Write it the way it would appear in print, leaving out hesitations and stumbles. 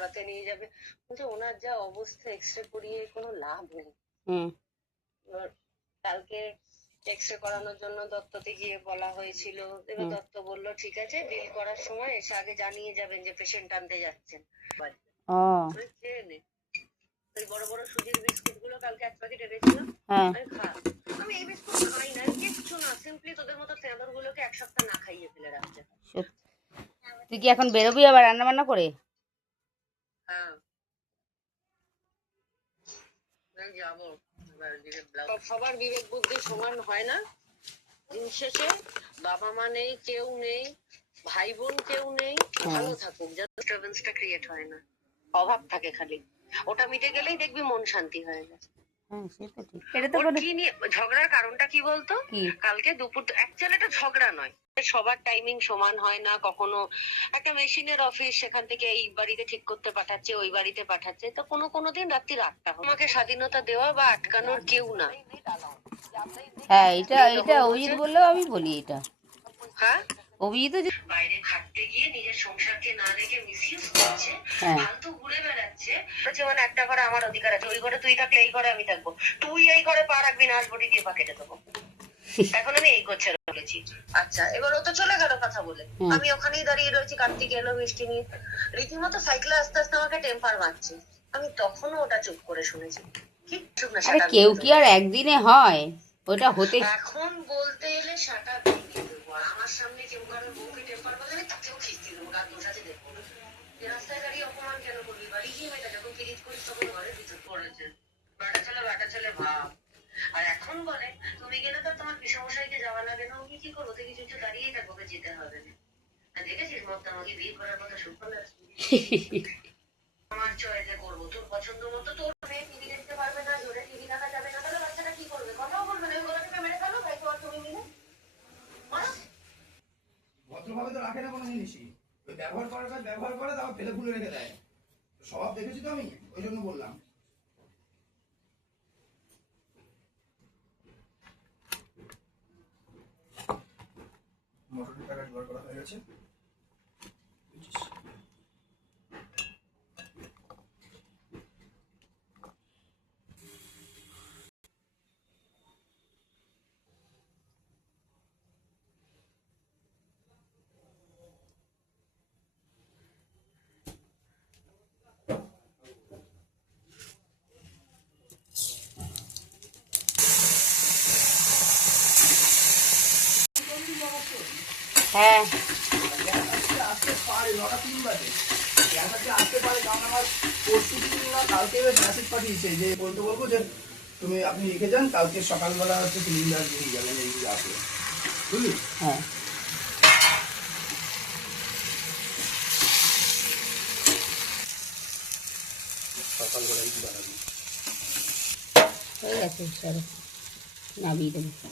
করাতে নিয়ে যাবে, বলছে ওনার যা অবস্থা এক্সরে করিয়ে কোনো লাভ নেই। এবার কালকে এক্সরে করানোর জন্য দত্ততে গিয়ে বলা হয়েছিল, এবার দত্ত বলল ঠিক আছে, বিল করার সময় এসে আগে জানিয়ে যাবেন যে পেশেন্ট আনতে যাচ্ছেন। ওই বড় বড় সুজির বিস্কুট গুলো কালকে এক প্যাকেট এনেছিলাম, আমি খা। আমি এই বিস্কুট খাই না, কিচ্ছু না, সিম্পলি তোদের মতো তেঁদর গুলোকে এক সপ্তাহ না খাইয়ে ফেলে রাখছে। তুই কি এখন বেরোবি আবার রান্না বান্না করে? হ্যাঁ যাবো। সবার বিবেক বুদ্ধি সমান হয় না, দিন শেষে বাবা মা নেই, কেউ নেই, ভাই বোন কেউ নেই, ভালো থাকুক, যাতে ডিস্টারবেন্সটা ক্রিয়েট হয় না, অভাব থাকে খালি, ওটা মিটে গেলেই দেখবি মন শান্তি হয়ে গেছে। ঝগড়ার কারণটা কি বলতো, কালকে দুপুর অ্যাকচুয়ালি এটা ঝগড়া নয়, সবার টাইমিং সমান হয় না, কখনো একটা মেশিনের অফিস, সেখান থেকে এই বাড়িতে ঠিক করতে পাঠাচ্ছে, ওই বাড়িতে পাঠাচ্ছে, তো কোনো দিন রাত্রি 8টা আমাকে স্বাধীনতা দেওয়া বা আটকানোর কেউ না। হ্যাঁ, এটা অভিজিৎ বললেও আমি বলি এটা। হ্যাঁ, অভিজিৎ বাইরে খাটতে গিয়ে নিজের সংসারকে না রেখে মিসইউজ করছে, ফালতু ঘুরে বেড়াচ্ছে, মানে একটা ঘরে আমার অধিকার আছে, ওই ঘরে তুই থাকলে এই ঘরে আমি থাকবো, তুই এই ঘরে পা রাখবি না, আসবটি দিয়ে পা কেটে দেবো। এখন আমি এই গোচ্ছের বলেছি। আচ্ছা, এবার ও তো চলে গেল কথা বলে, আমি ওখানেই দাঁড়িয়ে রয়েছি, কার্তিক এলো মিষ্টি নিয়ে, রীতিমতো সাইকেলে আস্তে আস্তে আমাকে টেম্পার মারছে, আমি তখনও ওটা চুপ করে শুনেছি। কেউ কি আর একদিনে হয়, ওটা হতে এখন বলতে এলে সাটা ভেঙে দেবো, আর আমার সামনে কেউ কারোর বউকে টেম্পার বলে আমি তাকেও খিস্তি দেবো, কার দোষ আছে দেখবো না। রাস্তায় দাঁড়িয়ে অপমান কেন করবি, বাড়ি গিয়ে মেয়েটা যখন কিরিট করিস তখন ঘরের ভিতর পড়েছে, বাটা ছেলে ভাব। আর এখন বলে তুমি গেলে তো তোমার বিষমশাইকে যাওয়া লাগে না, ওকে কি করবো, তুই কিছু দাঁড়িয়েই থাকবো, ওকে যেতে হবে না। দেখেছিস মত আমাকে বিয়ে করার কথা সুফল আছে, আমার চয়েসে করবো, তোর পছন্দ মতো, তোর মেয়ে টিভি দেখতে পারবে না, জোরে টিভি দেখা যাবে না, তাহলে বাচ্চাটা কি করবে, কথাও বলবে না, ওগুলোকে মেরে ফেলো, তাই তো আর তুমি মিলে ভদ্রভাবে তো রাখে না কোনো জিনিসই, ওই ব্যবহার করার কাজ ব্যবহার করে, তারপর ফেলে ফুলে রেখে দেয়, স্বভাব দেখেছি তো আমি, ওই জন্য বললাম। মোটরের টাকা জোগাড় করা হয়ে গেছে। হ্যাঁ আসতে পারে 9টা 3 বাজে, আসতে পারে, কারণ আমার পরশু দিন না কালকে মেসেজ পাঠিয়েছে যে বলতে বলবো যে তুমি আপনি লিখে যান, কালকে সকালবেলা হচ্ছে সিলিন্ডার দিয়ে যাবেন, এই আসবে, বুঝলি? হ্যাঁ, সকালবেলায় কি বানাবি? হয়ে গেছে, চলো নামিয়ে দেবো।